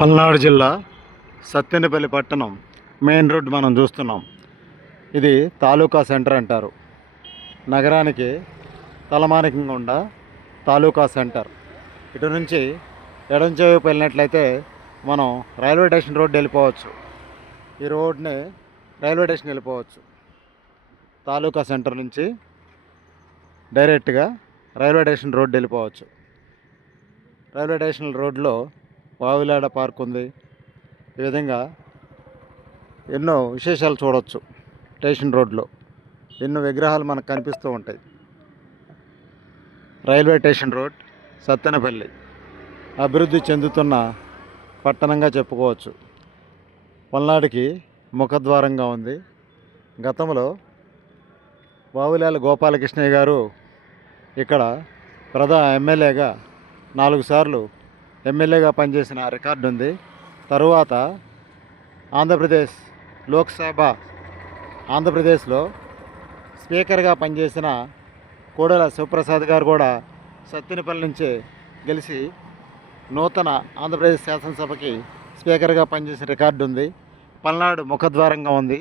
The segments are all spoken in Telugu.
పల్నాడు జిల్లా సత్తెనపల్లి పట్టణం మెయిన్ రోడ్ మనం చూస్తున్నాం. ఇది తాలూకా సెంటర్ అంటారు. నగరానికి తలమానికంగా తాలూకా సెంటర్. ఇటు నుంచి ఎడం వెళ్ళినట్లయితే మనం రైల్వే స్టేషన్ రోడ్ వెళ్ళిపోవచ్చు. ఈ రోడ్ని రైల్వే స్టేషన్ వెళ్ళిపోవచ్చు. తాలూకా సెంటర్ నుంచి డైరెక్ట్గా రైల్వే స్టేషన్ రోడ్డు వెళ్ళిపోవచ్చు. రైల్వే స్టేషన్ రోడ్లో వావిలాడ పార్క్ ఉంది. ఈ విధంగా ఎన్నో విశేషాలు చూడవచ్చు స్టేషన్ రోడ్లో. ఎన్నో విగ్రహాలు మనకు కనిపిస్తూ ఉంటాయి. Railway station road Sattenapalli. అభివృద్ధి చెందుతున్న పట్టణంగా చెప్పుకోవచ్చు. పల్నాడుకి ముఖద్వారంగా ఉంది. గతంలో వావులాల గోపాలకృష్ణయ్య గారు ఇక్కడ ప్రధా ఎమ్మెల్యేగా నాలుగు సార్లు ఎమ్మెల్యేగా పనిచేసిన రికార్డు ఉంది తరువాత ఆంధ్రప్రదేశ్ లోక్సభ ఆంధ్రప్రదేశ్లో స్పీకర్గా పనిచేసిన కోడెల శివప్రసాద్ గారు కూడా సత్తెనపల్లి నుంచే గెలిచి నూతన ఆంధ్రప్రదేశ్ శాసనసభకి స్పీకర్గా పనిచేసిన రికార్డు ఉంది పల్నాడు ముఖద్వారంగా ఉంది.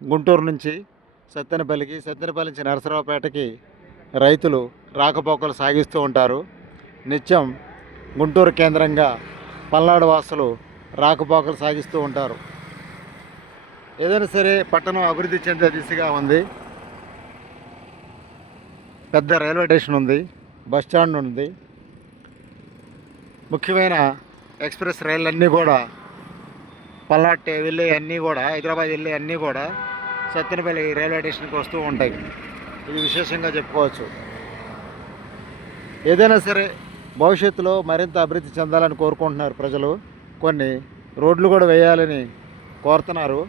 గుంటూరు నుంచి సత్తెనపల్లికి సత్తెనపల్లి నుంచి నరసరావుపేటకి రైతులు రాకపోకలు సాగిస్తూ ఉంటారు. నిత్యం గుంటూరు కేంద్రంగా పల్నాడు వాసులు రాకపోకలు సాగిస్తూ ఉంటారు. ఏదైనా సరే పట్టణం అభివృద్ధి చెందే దిశగా ఉంది. పెద్ద రైల్వే స్టేషన్ ఉంది బస్ స్టాండ్ ఉంది. ముఖ్యమైన ఎక్స్ప్రెస్ రైళ్ళు అన్నీ కూడా పల్నాడు వెళ్ళే అన్నీ కూడా హైదరాబాద్ వెళ్ళే అన్నీ కూడా సత్తెనపల్లి రైల్వే స్టేషన్కి వస్తూ ఉంటాయి. ఇది విశేషంగా చెప్పుకోవచ్చు. ఏదైనా సరే భవిష్యత్తులో మరింత అభివృద్ధి చెందాలని కోరుకుంటున్నారు ప్రజలు. కొన్ని రోడ్లు కూడా వేయాలని కోరుతున్నారు.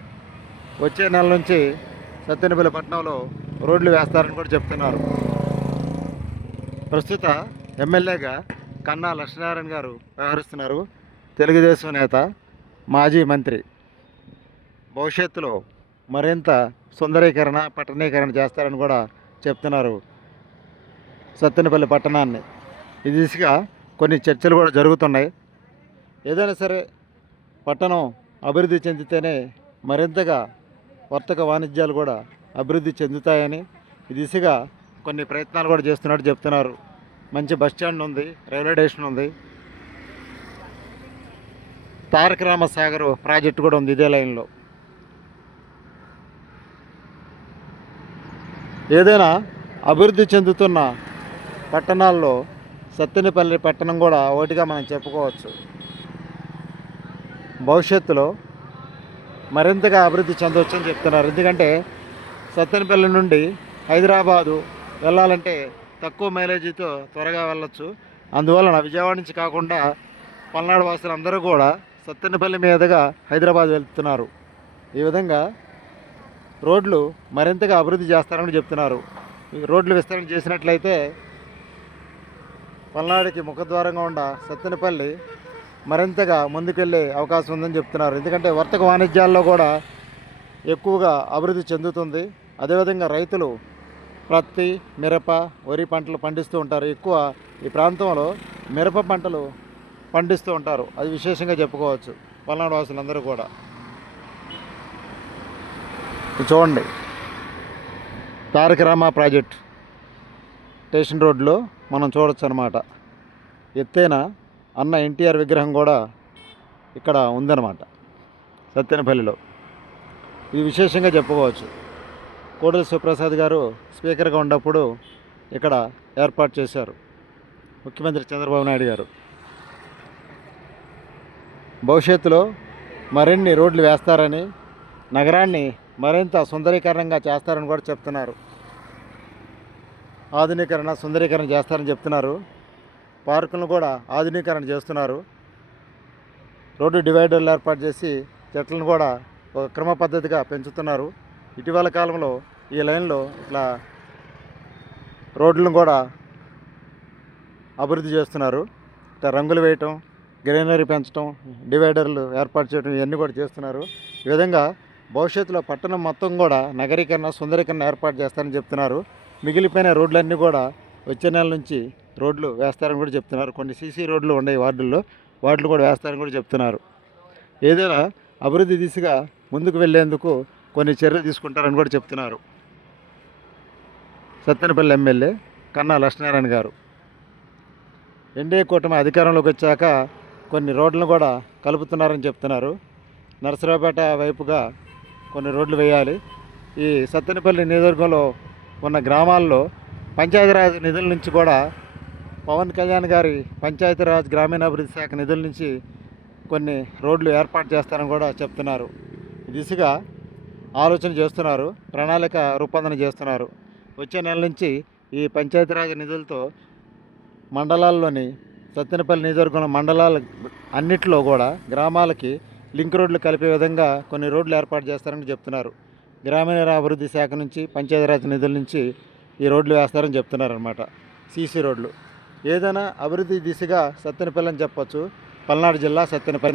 వచ్చే నెల నుంచి సత్తెనపల్లి పట్టణంలో రోడ్లు వేస్తారని కూడా చెప్తున్నారు. ప్రస్తుత ఎమ్మెల్యేగా కన్నా లక్ష్మీనారాయణ గారు వ్యవహరిస్తున్నారు. తెలుగుదేశం నేత మాజీ మంత్రి. భవిష్యత్తులో మరింత సుందరీకరణ పట్టణీకరణ చేస్తారని కూడా చెప్తున్నారు సత్తెనపల్లి పట్టణాన్ని. ఈ దిశగా కొన్ని చర్చలు కూడా జరుగుతున్నాయి. ఏదైనా సరే పట్టణం అభివృద్ధి చెందితేనే మరింతగా వర్తక వాణిజ్యాలు కూడా అభివృద్ధి చెందుతాయని ఈ దిశగా కొన్ని ప్రయత్నాలు కూడా చేస్తున్నట్టు చెప్తున్నారు. మంచి బస్ స్టాండ్ ఉంది రైల్వే స్టేషన్ ఉంది. తారక రామసాగర్ ప్రాజెక్టు కూడా ఉంది ఇదే లైన్లో. ఏదైనా అభివృద్ధి చెందుతున్న పట్టణాల్లో సత్తెనపల్లి పట్టణం కూడా ఒకటిగా మనం చెప్పుకోవచ్చు. భవిష్యత్తులో మరింతగా అభివృద్ధి చెందవచ్చని చెప్తున్నారు. ఎందుకంటే సత్తెనపల్లి నుండి హైదరాబాదు వెళ్ళాలంటే తక్కువ మైలేజీతో త్వరగా వెళ్ళచ్చు. అందువలన విజయవాడ నుంచి కాకుండా పల్నాడు వాసులు అందరూ కూడా సత్తెనపల్లి మీదుగా హైదరాబాద్ వెళ్తున్నారు. ఈ విధంగా రోడ్లు మరింతగా అభివృద్ధి చేస్తారని చెప్తున్నారు. ఈ రోడ్లు విస్తరణ చేసినట్లయితే పల్నాడుకి ముఖద్వారంగా ఉన్న సత్తెనపల్లి మరింతగా ముందుకెళ్ళే అవకాశం ఉందని చెప్తున్నారు. ఎందుకంటే వర్తక వాణిజ్యాల్లో కూడా ఎక్కువగా అభివృద్ధి చెందుతుంది. అదేవిధంగా రైతులు ప్రత్తి మిరప వరి పంటలు పండిస్తూ ఉంటారు. ఎక్కువ ఈ ప్రాంతంలో మిరప పంటలు పండిస్తూ ఉంటారు. అది విశేషంగా చెప్పుకోవచ్చు పల్నాడు వాసులందరూ కూడా. చూడండి. తారక రామ ప్రాజెక్ట్ స్టేషన్ రోడ్లో మనం చూడొచ్చు అనమాట ఎత్తైన అన్న ఎన్టీఆర్ విగ్రహం కూడా ఇక్కడ ఉందన్నమాట సత్యనపల్లిలో. ఇది విశేషంగా చెప్పుకోవచ్చు. కోడల శివప్రసాద్ గారు స్పీకర్గా ఉన్నప్పుడు ఇక్కడ ఏర్పాటు చేశారు. ముఖ్యమంత్రి చంద్రబాబు నాయుడు గారు. భవిష్యత్తులో మరిన్ని రోడ్లు వేస్తారని నగరాన్ని మరింత సుందరీకరణంగా చేస్తారని కూడా చెప్తున్నారు. ఆధునీకరణ సుందరీకరణ చేస్తారని చెప్తున్నారు. పార్కులను కూడా ఆధునీకరణ చేస్తున్నారు. రోడ్డు డివైడర్లు ఏర్పాటు చేసి చెట్లను కూడా ఒక క్రమ పద్ధతిగా పెంచుతున్నారు. ఇటీవల కాలంలో ఈ లైన్లో ఇట్లా రోడ్లను కూడా అభివృద్ధి చేస్తున్నారు. ఇట్లా రంగులు వేయటం గ్రీనరీ పెంచడం డివైడర్లు ఏర్పాటు చేయడం ఇవన్నీ కూడా చేస్తున్నారు. ఈ విధంగా భవిష్యత్తులో పట్టణం మొత్తం కూడా నగరీకరణ సుందరీకరణ ఏర్పాటు చేస్తారని చెప్తున్నారు. మిగిలిపోయిన రోడ్లన్నీ కూడా వచ్చే నెల నుంచి రోడ్లు వేస్తారని కూడా చెప్తున్నారు. కొన్ని సీసీ రోడ్లు ఉన్నాయి వార్డుల్లో వాటిలు కూడా వేస్తారని కూడా చెప్తున్నారు. ఏదైనా అభివృద్ధి దిశగా ముందుకు వెళ్ళేందుకు కొన్ని చర్యలు తీసుకుంటారని కూడా చెప్తున్నారు. సత్తెనపల్లి ఎమ్మెల్యే కన్నా లక్ష్మీనారాయణ గారు. ఎన్డీఏ కూటమి అధికారంలోకి వచ్చాక కొన్ని రోడ్లను కూడా కలుపుతున్నారని చెప్తున్నారు. నరసరావుపేట వైపుగా కొన్ని రోడ్లు వేయాలి. ఈ సత్తెనపల్లి నియోజకవర్గంలో ఉన్న గ్రామాల్లో పంచాయతీరాజ్ నిధుల నుంచి కూడా పవన్ కళ్యాణ్ గారి పంచాయతీరాజ్ గ్రామీణాభివృద్ధి శాఖ నిధుల నుంచి కొన్ని రోడ్లు ఏర్పాటు చేస్తారని కూడా చెప్తున్నారు. దిశగా ఆలోచన చేస్తున్నారు ప్రణాళిక రూపొందన చేస్తున్నారు. వచ్చే నెల నుంచి ఈ పంచాయతీరాజ్ నిధులతో మండలాల్లోని సత్తెనపల్లి నియోజకవర్గంలో మండలాల అన్నిట్లో కూడా గ్రామాలకి లింక్ రోడ్లు కలిపే విధంగా కొన్ని రోడ్లు ఏర్పాటు చేస్తారని చెప్తున్నారు. గ్రామీణ అభివృద్ధి శాఖ నుంచి పంచాయతీరాజ్ నిధుల నుంచి ఈ రోడ్లు వేస్తారని చెప్తున్నారనమాట సీసీ రోడ్లు. ఏదైనా అభివృద్ధి దిశగా సత్తెనపల్లి అని చెప్పొచ్చు. పల్నాడు జిల్లా సత్తెనపల్లి